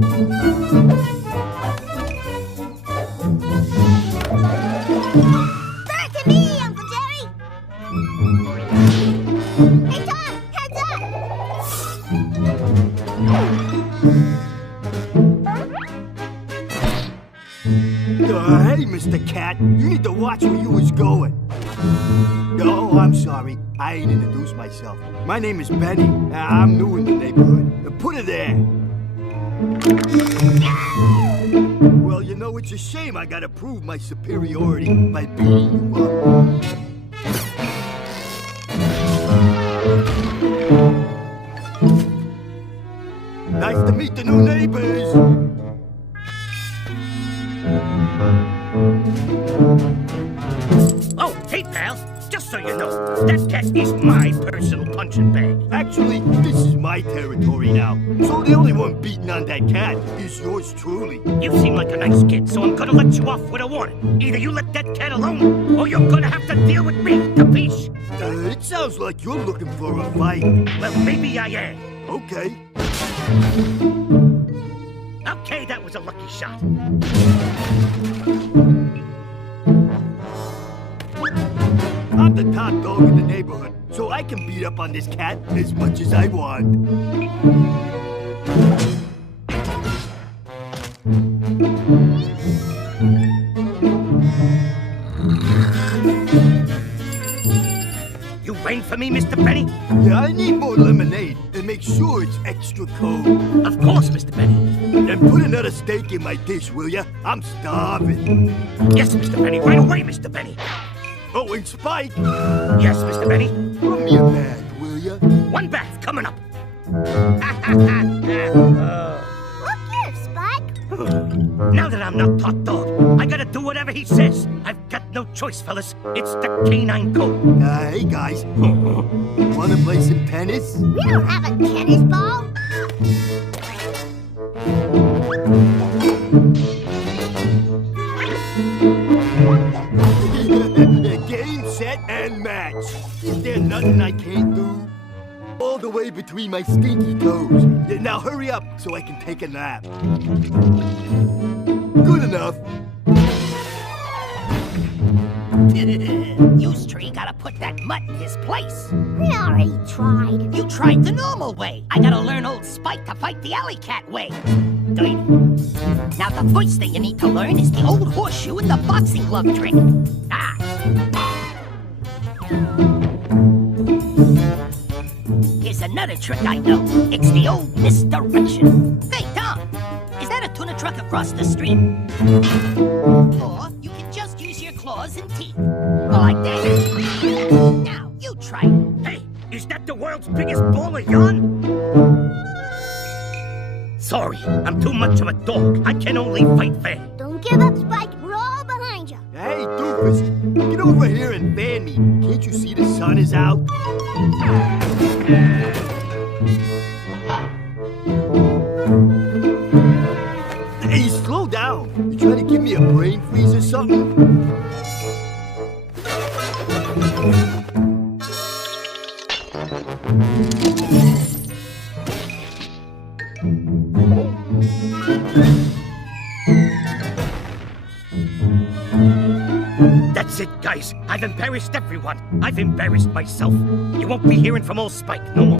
Back to me, Uncle Jerry! Hey, Tom! Heads up! Hey, Mr. Cat, you need to watch where you was going. Oh, I'm sorry. I ain't introduced myself. My name is Benny. I'm new in the neighborhood. Put it there. Well, you know, it's a shame I gotta prove my superiority by beating you up. Nice to meet the new neighbors. Oh, hey, pal. Just so you know, that cat is my personal punching bag. Actually, this is my territory now. So the only one beating on that cat is yours truly. You seem like a nice kid, so I'm gonna let you off with a warning. Either you let that cat alone, or you're gonna have to deal with me, capiche? It sounds like you're looking for a fight. Well, maybe I am. Okay. Okay, that was a lucky shot. I'm the top dog in the neighborhood, so I can beat up on this cat as much as I want. You waiting for me, Mr. Benny? Yeah, I need more lemonade, and make sure it's extra cold. Of course, Mr. Benny. And put another steak in my dish, will ya? I'm starving. Yes, Mr. Benny. Right away, Mr. Benny. Oh, and Spike, Yes, Mr. Benny. put me a bag, will ya? One bath coming up. Look here, Spike! Now that I'm not top dog, I gotta do whatever he says. I've got no choice, fellas. It's the canine code. Hey, guys. Wanna play some tennis? We don't have a tennis ball! Game, set, and match. Is there nothing I can't do? All the way between my stinky toes. Now hurry up so I can take a nap. Good enough. You three gotta put that mutt in his place. We already tried. You tried the normal way. I gotta learn old Spike to fight the alley cat way. Dirty. Now the first thing you need to learn is the old horseshoe and the boxing glove trick. Ah. Here's another trick I know. It's the old misdirection. Hey, Tom, is that a tuna truck across the street? Or you can just use your claws and teeth. Like that. Now, you try it. Hey, is that the world's biggest ball of yarn? Sorry, I'm too much of a dog. I can only fight fair. Don't give up, Spike. We're all behind you. Hey, doofus, get over here and fan me. Can't you see the sun is out? Hey, slow down. You trying to give me a brain freeze or something? That's it, guys. I've embarrassed everyone. I've embarrassed myself. You won't be hearing from old Spike no more.